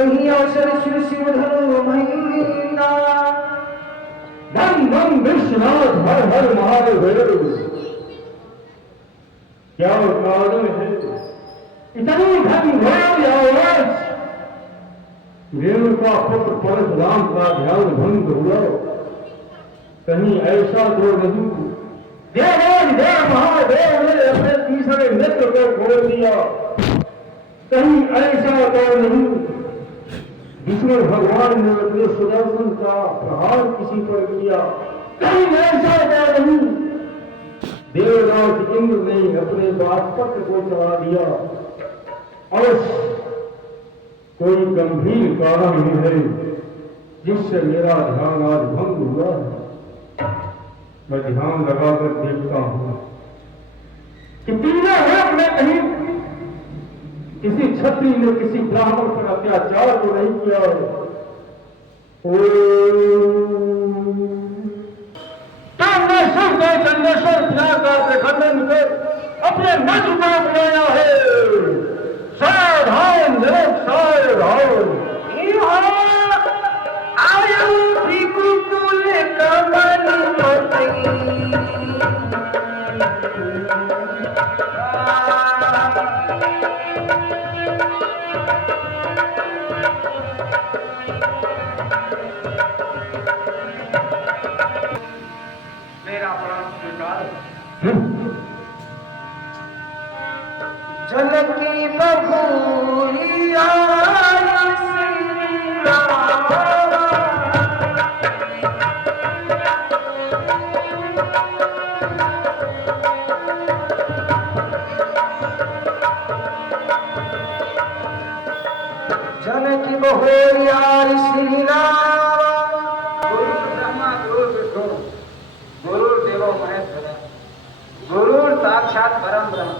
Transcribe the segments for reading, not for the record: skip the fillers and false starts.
ही अवसर श्री शिवधनु महीना। धम धम विश्वनाथ हर हर महादेव। क्या कारण है इतनी घनघोर आवाज? रेणुका पुत्र परशुराम का ध्यान भंग हुआ। कहीं ऐसा तो नहीं देवान देव महादेव ने अपने तीसरे नेत्र को खोल दिया? कहीं ऐसा तो नहीं विष्णु भगवान ने अपने सुदर्शन का प्रहार किसी पर किया? कहीं ऐसा तो नहीं देवराज इंद्र ने अपने बाजपत्र को चला दिया? अवश्य कोई गंभीर कारण ही है जिससे मेरा ध्यान आज भंग हुआ है। मैं ध्यान लगाकर देखता हूं कि तीनों लोक में कहीं किसी क्षत्रिय ने किसी ब्राह्मण पर अत्याचार तो नहीं किया है। चंद्रेश्वर पिलाकार के खंडन कर अपने नष्ट को बनाया है। सावधान लोग, सावधान। मेरा प्राण स्वीकार। जनकी बबूरी आई श्री राम। जनकी बबूरी आई श्री राम। गुरु ब्रह्मा गुरु विष्णु गुरु देवो महेश्वर गुरु साक्षात परम ब्रह्म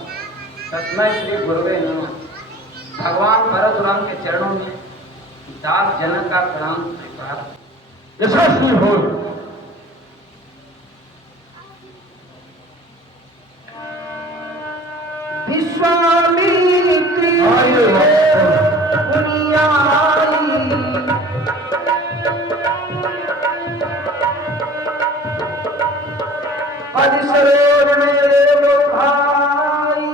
तस्मै श्री गुरुवे नमः। भगवान परशुराम के चरणों में दास जनक का प्रणाम स्वीकार। यशस्वी हो। विश्वामित्री दुनिया सरोवर मेरे लो भाई।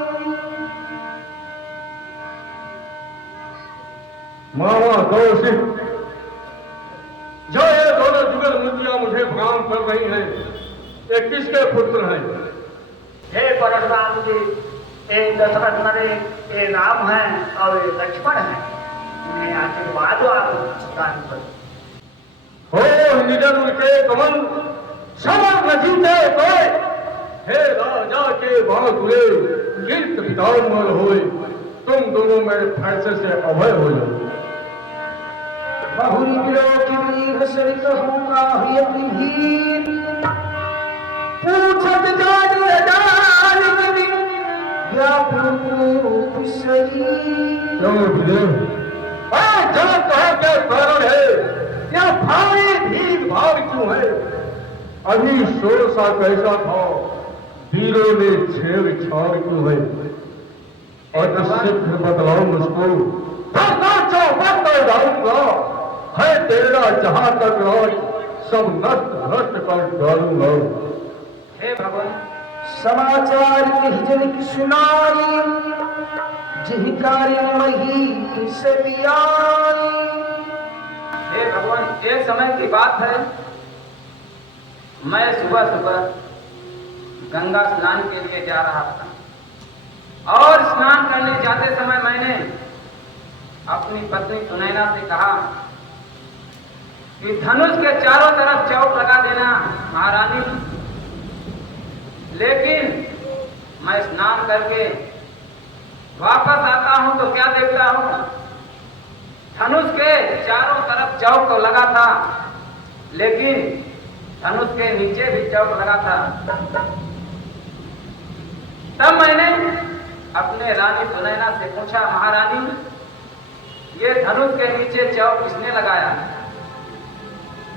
मामा कौशिक, जो ये दोनों जुगल मुंजियां मुझे प्रणाम कर रही हैं, ये किसके पुत्र हैं? हे परशुराम जी, एक दशरथ नरे ये राम है और ये लक्ष्मण है। इन्हें आशीर्वाद दो आप दान करो। हो निडर के कमल समर न जीते कोई। हे राजा के बांसुरे कीर्त पितामह होए, तुम दोनों मेरे फैसले से अभय हो जाओ। बहुरी विलोकिनी सरित होगा हियति भीर। पूछत जाने दारिणी व्यापृत सही। क्यों विदेह? जहाँ कहा क्या कारण है? क्या भारी भीड़ भाड़ क्यों है? अभी शोर सा कैसा था? वीरों ने छेड़छाड़ क्यों है? और शीघ्र बतलाओ मुझको, डालूंगा है तेरा जहां तक राज, सब नष्ट नष्ट कर डालूंगा। हे भगवान, समाचार के जन की सुनाई, जिहि कार्य मही किसे बियाई। हे भगवान, एक समय की बात है, मैं सुबह सुबह गंगा स्नान के लिए जा रहा था और स्नान करने जाते समय मैंने अपनी पत्नी सुनैना से कहा कि धनुष के चारों तरफ चौक लगा देना महारानी। लेकिन मैं स्नान करके वापस आता हूं तो क्या देखता हूं, धनुष के चारों तरफ चौक तो लगा था, लेकिन धनुष के नीचे भी चौक लगा था। तब मैंने अपने रानी सुनैना से पूछा, महारानी ये धनुष के नीचे चौक किसने लगाया?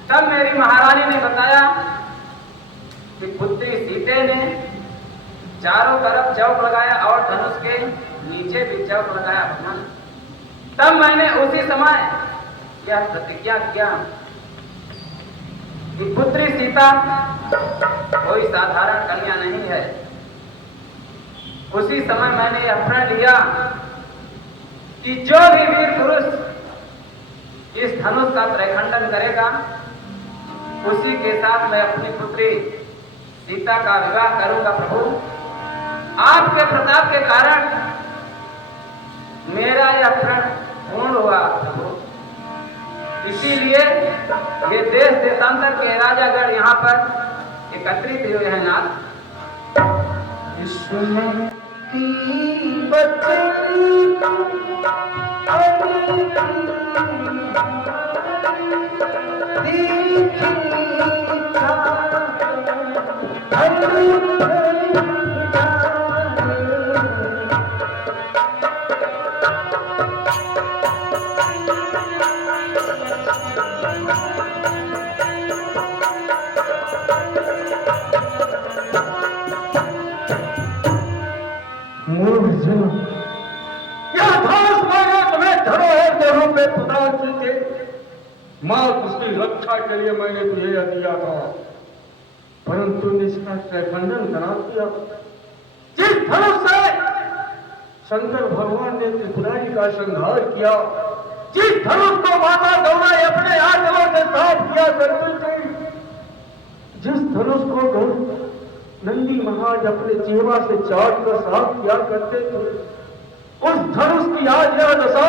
तब मेरी महारानी ने बताया कि पुत्री सीते ने चारों तरफ चौक लगाया और धनुष के नीचे भी चौक लगाया भगवान। तब मैंने उसी समय यह प्रतिज्ञा किया कि पुत्री सीता कोई साधारण कन्या नहीं है। उसी समय मैंने यह प्रण लिया कि जो भी वीर पुरुष इस धनुष का त्रयखंडन करेगा उसी के साथ मैं अपनी पुत्री सीता का विवाह करूंगा। प्रभु, आपके प्रताप के कारण मेरा यह प्रण पूर्ण हुआ। प्रभु, इसीलिए ये देश देशांतर के राजागण यहाँ पर एकत्रित हुए हैं। नाथ, मां उसकी रक्षा के लिए मैंने तुझे यह दिया था, परंतु ने इसका त्रयखंडन करा दिया। जिस धनुष से शंकर भगवान ने त्रिपुरारी का संहार किया, जिस धनुष को माता गौरा अपने आंचलों से साफ किया करती थी, जिस धनुष को नंदी महाराज अपने जीवा से चाट कर साफ किया करते थे, उस धनुष की आज यह दशा।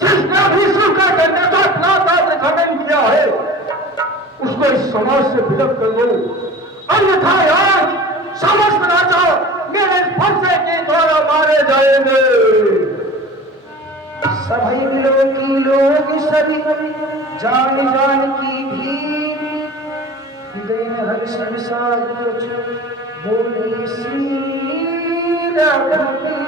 जिसने विष्णु का करने का अपना खंडन किया है उसको इस समाज से विलुप्त कर दो, अन्यथा आज समस्त राजा मेरे फंसे के द्वारा मारे जाएंगे। सभी लोग सभी जान की भी हृदय में हर्ष विषाद बोले श्री रघुपति।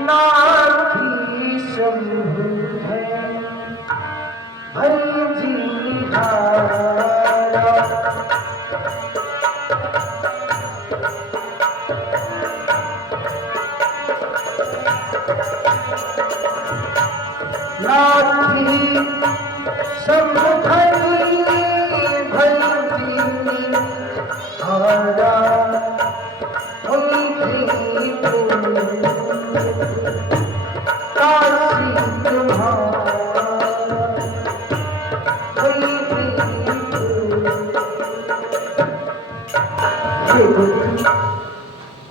नाथी शंभु है भय जीहारा, नाथी शंभु भय जीहारा,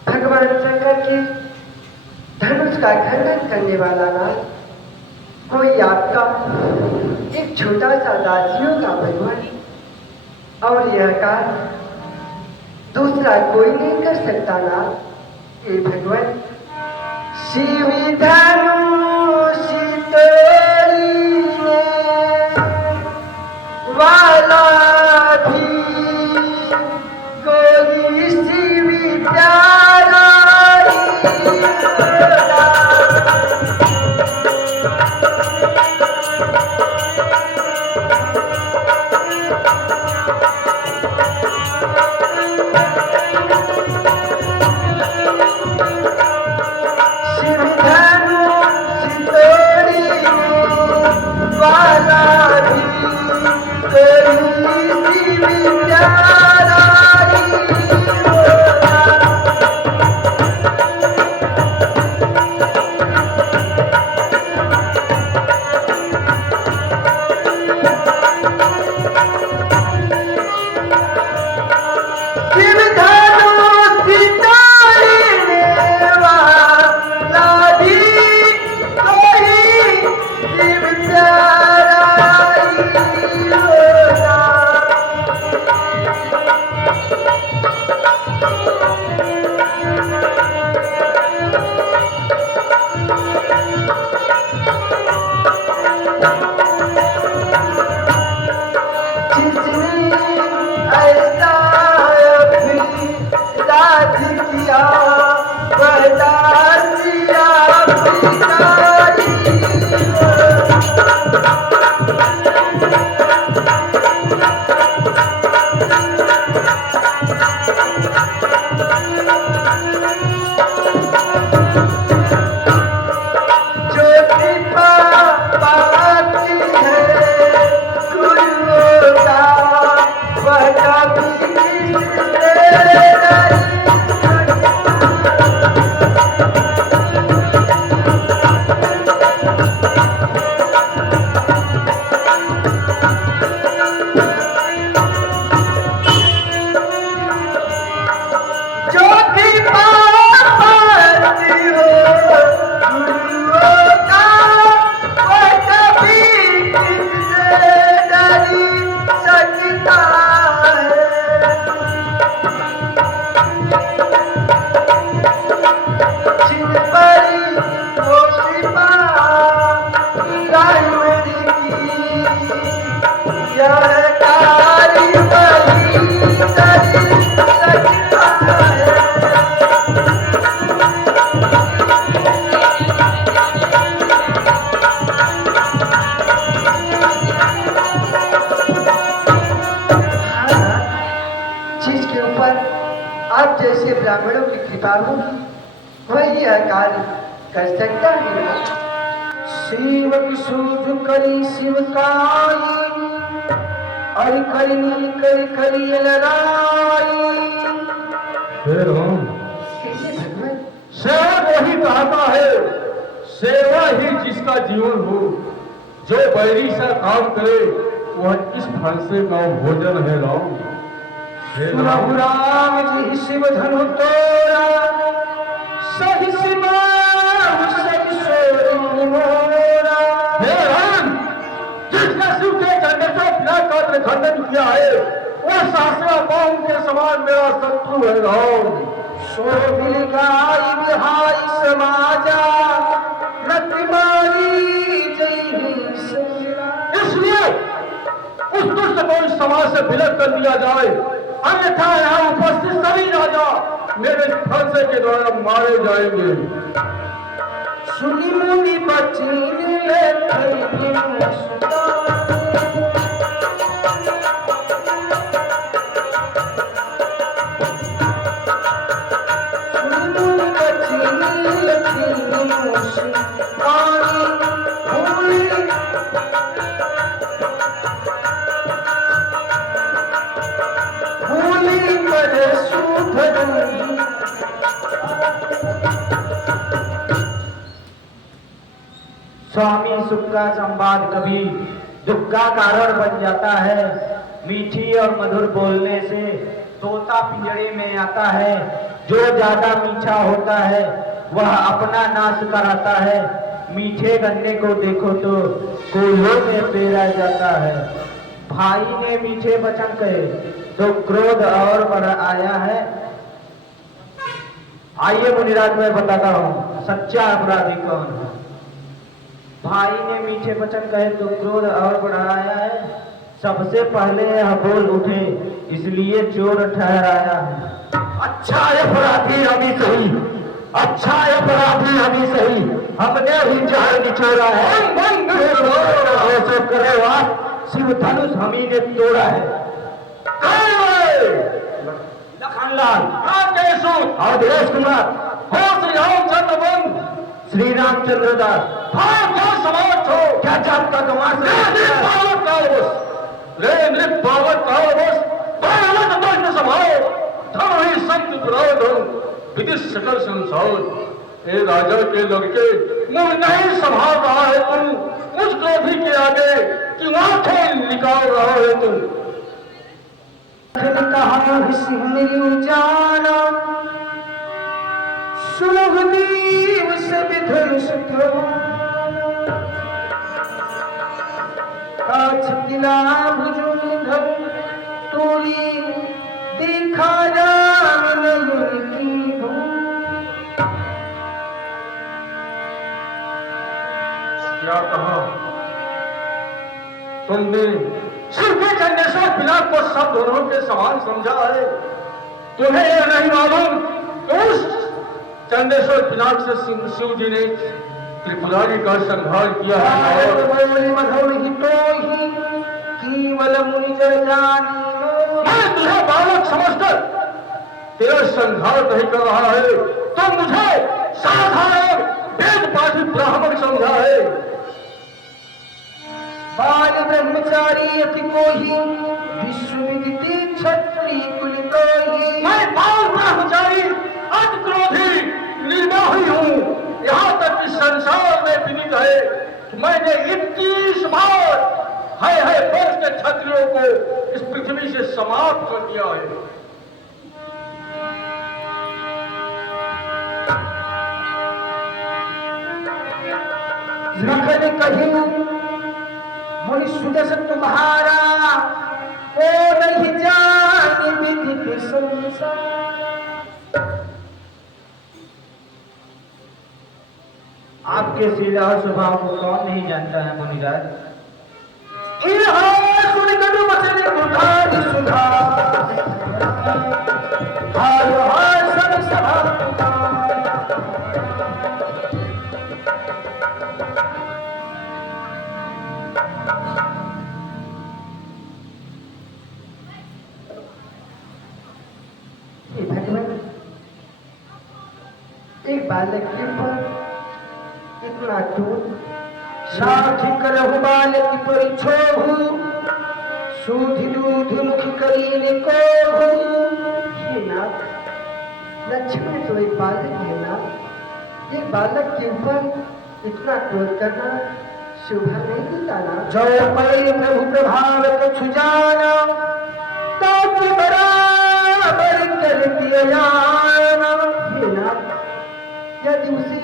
भगवान शंकर के धनुष का खंडन करने वाला नाथ कोई आपका एक छोटा सा दासियों का भगवान, और यह कार्य दूसरा कोई नहीं कर सकता नाथ। ये भगवान शिव धनुष तोड़ने वाला भी कोई शिव प्यारा किया आप जैसे ब्राह्मणों की कृपा होगी वही अकाल कर सकता है। शिव की सूझ करी शिव काई और करनी कर करी लड़ाई। फिर हम कैसे भगवान? सेवा वही कहता है, सेवा ही जिसका जीवन हो। जो बैरी सा काम करे वह इस फंसे का भोजन है राम। हे राम, राम जी शिव धनु तोड़ा सही सिमा सही सोरी मोरा। हे राम, जिसने शिव के झंडे को पिलाकर खंडन किया है वो सासरा पाँव के समान मेरा शत्रु है राम। शोभिल गाई बिहारी समाजा रतिमारी जय ही सेना। इसलिए उस दुष्ट को इस समाज से विलग कर दिया जाए, अन्यथा यहाँ उपस्थित सभी राजा मेरे फंसे के द्वारा मारे जाएंगे। सुनी मुनि बचीन ले स्वामी सुख का संवाद कभी दुख का कारण बन जाता है। मीठी और मधुर बोलने से तोता पिंजरे में आता है। जो ज्यादा मीठा होता है वह अपना नाश कराता है। मीठे गन्ने को देखो तो कोल्हों में पेरा जाता है। भाई ने मीठे वचन कहे तो क्रोध और बढ़ आया है। आइए मुनिराज मैं बताता हूँ सच्चा अपराधी कौन है। भाई ने मीठे वचन कहे तो क्रोध और बढ़ाया है। सबसे पहले यह बोल उठे इसलिए चोर ठहराया है। अच्छा अपराधी अभी सही, अच्छा अपराधी अभी सही, हमने ही जहर निचोड़ा है। ऐसा करे शिव धनुष हम ही ने तोड़ा है। लखनलाल अवधेश कुमार हो श्री रामचंद्र बंद, श्री रामचंद्र दास क्या समाज हो, क्या जात का गंवार विधि सकल संसार। हे राजा के लड़के मुंह नहीं संभाल रहा है तुम, उस क्रोधी के आगे कि आंखें निकाल रहा है तुम। कहा सिंह जाना सुलभदीव से विधुष छिला भुजुंग तोड़ी देखा राम की क्या कहा तुमने? सिर्फ के झंडे से पिलाप को सब दोनों के समान समझा है। तुम्हें यह नहीं मालूम कि उस चंदेश्वर पिनाक से शिव जी ने त्रिपुरारी का संहार किया है और मैं तुझे बालक समझकर तेरा संहार नहीं कर रहा है, तो मुझे साधारण वेद पाठी ब्राह्मण समझा है। बाल ब्रह्मचारी अति कोहि विश्वविदिति क्षत्रिय कुल कोहि। मैं बाल ब्रह्मचारी अति क्रोधी निर्मोही हूँ। यहाँ तक कि संसार में विदित है कि मैंने 21 बार है वंश के क्षत्रियों को इस पृथ्वी से समाप्त कर दिया है। रखने कहीं मुनि सुदस तुम्हारा ओ नहीं जाने विधि के संसार। आपके सीधा स्वभाव को कौन नहीं जानता है मुनिराज। एक बालक के ऊपर इतना क्रोध, साथी करहु बालक पर छोहु, सूधि दूध मुख करीने को। ये नाथ लक्ष्मण तो एक बालक है ना, ये बालक के ऊपर इतना क्रोध करना शोभा नहीं देता ना। जो परे प्रभु प्रभाव कछु जाना, ताकि बराबर कर दिया जाना। हे नाथ, यदि उसे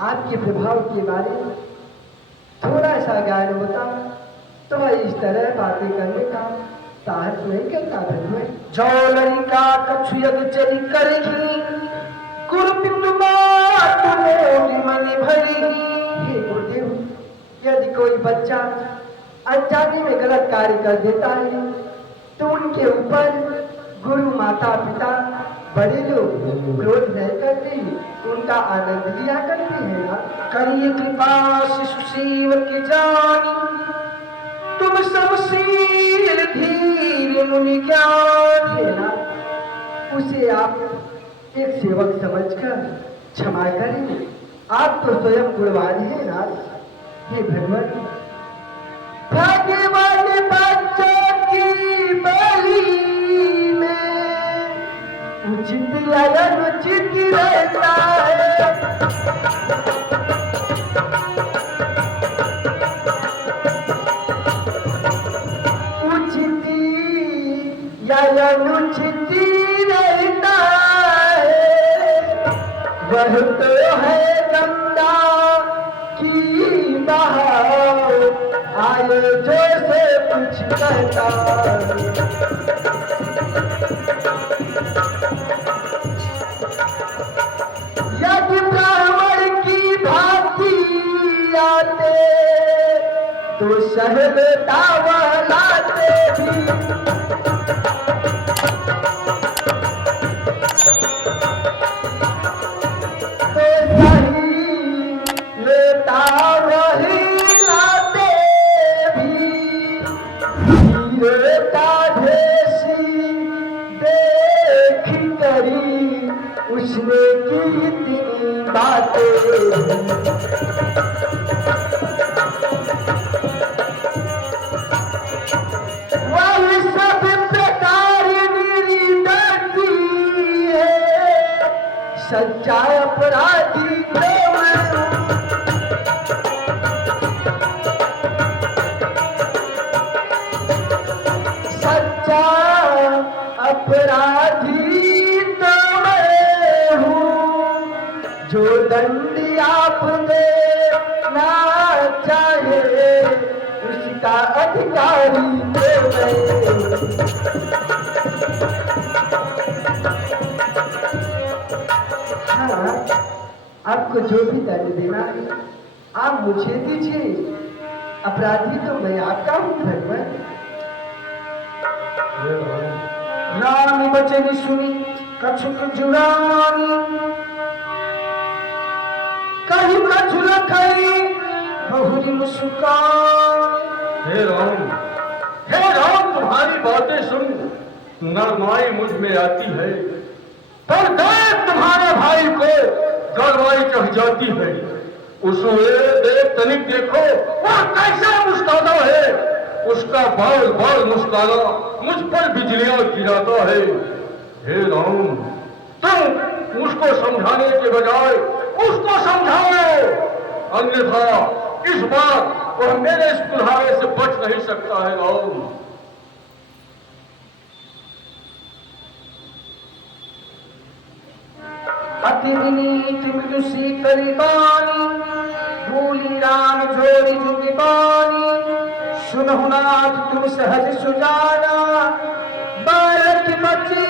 आपके प्रभाव के बारे में थोड़ा सा ज्ञान होता तो वह इस तरह बातें करने का साहस नहीं करता था। जो लड़का कछु यज्ञ चली करेगी, गुरुपितु बात मोरी मनि भरेगी। हे गुरुदेव, यदि कोई बच्चा अनजाने में गलत कार्य कर देता है तो उनके ऊपर गुरु माता पिता बड़े लोग क्रोध नहीं करते, उनका आनंद लिया करते हैं ना। करिए कृपा शिशु शिव के जानी, तुम सब शील धीर मुनि ज्ञान। है ना, उसे आप एक सेवक समझकर क्षमा करें। आप तो स्वयं गुणवान है ना। हे भगवान, भाग्यवान बच्चों की बलि में उचित या अनुचित रहता है। उचित या अनुचित रहता है, वह तो है गंगा की बहाव, आए जो से कुछ कहता यदि ब्राह्मण की भांति आते तो सहलता लाते भी। तो सही लेता वही लाते भी, हीरे का ढेसी देख करी उसने की इतनी बातें। वही सब प्रकार मेरी डरती है, सच्चा अपराधी तो मैं हूँ। सच्चा अपराधी तो मैं हूँ, जो दंड आप देना चाहे उसका अधिकारी तो मैं। हाँ, आपको जो भी दंड देना है आप मुझे दीजिए, अपराधी तो मैं आपका हूँ भगवान। राम बचन सुनी कछुक जुड़ानी, कहीं कछुल खई बहुरी मुस्कान। हे राम तुम्हारी बातें सुन नरमाई मुझ में आती है, पर देख तुम्हारे भाई को गरमाई चढ़ जाती है। उसे देख तनिक देखो वह कैसा मुस्काना है, उसका बाल बाल मुस्काना मुझ पर बिजलियां गिराता है। हे राम तुम उसको समझाने के बजाय उसको समझाओ, अन्यथा इस बार वह मेरे इस कुल्हाड़े से बच नहीं सकता है। राम अति विनीत मृदुसी करिबानी, भूली राम जोड़ी जुगिबानी। सुनहु नाथ तुम सहज सुजाना, बालक बची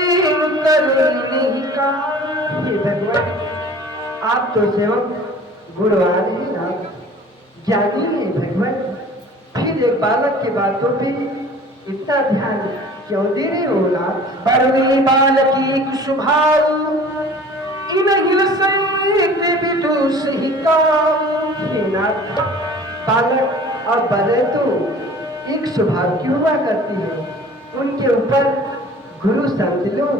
नहीं का। हे भगवान आप तो सेवक गुणवान है नाथ, ज्ञानी है भगवान, फिर एक बालक की बातों पे इतना ध्यान क्यों दे रहे हो नाथ? बरवी बालकी कुसुभाऊ बालक और बड़े तो एक स्वभाव की हुआ करती है, उनके ऊपर गुरु संत लोग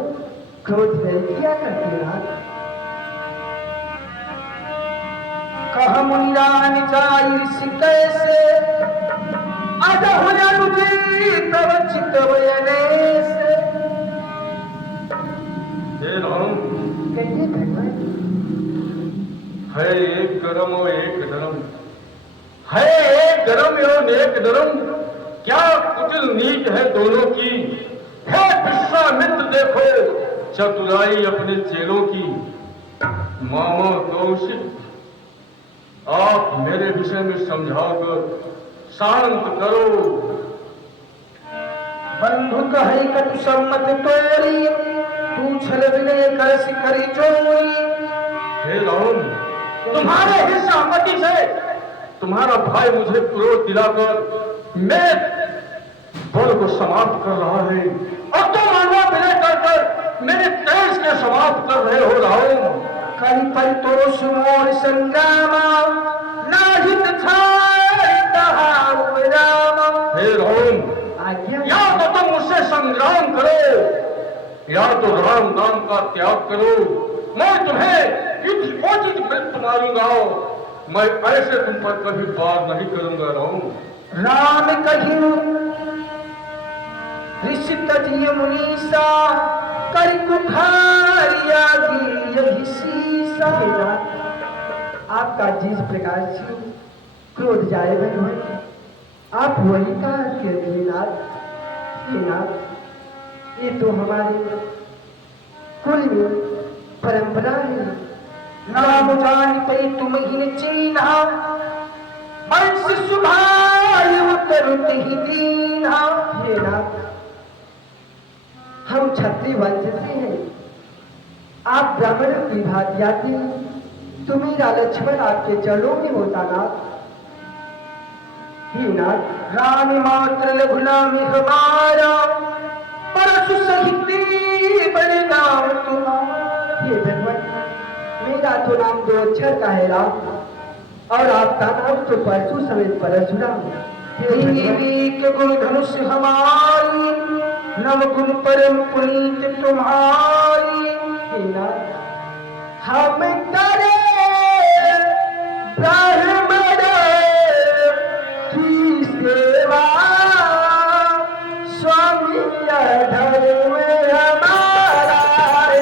क्रोध नहीं किया करते हैं। कह मुनिरान जाई ऋषि कैसे अदहुया तुझे तब चितवयने से। हे राम कहिए भगवान। है एक गरम और एक नरम, है एक गरम और एक नरम, क्या कुटिल नीत है दोनों की। हे विश्वामित्र देखो चतुराई अपने चेलों की। मामा कौशिक आप मेरे विषय में समझाकर शांत करो। बंधु कहे कटु सम्मत तोरी, तू छल विनय कर शिखरी चोरी। हे राम तुम्हारे ही सहमति से तुम्हारा भाई मुझे क्रोध दिलाकर मेरे बल को समाप्त कर रहा है, और तुम मानवा विनय कर मेरे तेज के समाप्त कर रहे हो। राम करि परितोष मोर संग्रामा, नाहित छाड़ता राम। हे राम आज्ञा या तो तुम मुझसे संग्राम करो, या तो राम नाम का त्याग करो। मैं तुम्हें युद्धोचित मृत्यु मारूंगा, मैं ऐसे तुम पर कभी बार नहीं करूंगा। राम कहियो ऋषि तजिय मुनीसा, करि कुठारिया की यही सीसा। आपका जिस प्रकार से क्रोध जाए भगवान, आप वही का के नाथ, ये तो हमारे कुल में परंपरा है। नाम जान पे तुम ही चीन्हा, वंश सुभायु तरुत ही दीन्हा। हे नाथ हम क्षत्रिय वंश से हैं, आप ब्राह्मण की भांति आते, तुम्हारा लक्ष्मण आपके चरणों में होता नाथ। हे नाथ राम मात्र लघुनामी हमारा, परशु सहित बड़े नाम तुम्हारा। हे भगवान मेरा तो नाम 2 अक्षर का है राम, और आपका नाम तो परशु समेत परशुराम। के गुरु धनुष हमारी, नव गुण परम पुनीत तुम्हारी। हम करे ब्राह्मण की सेवा, स्वामी धर्म हमारा है।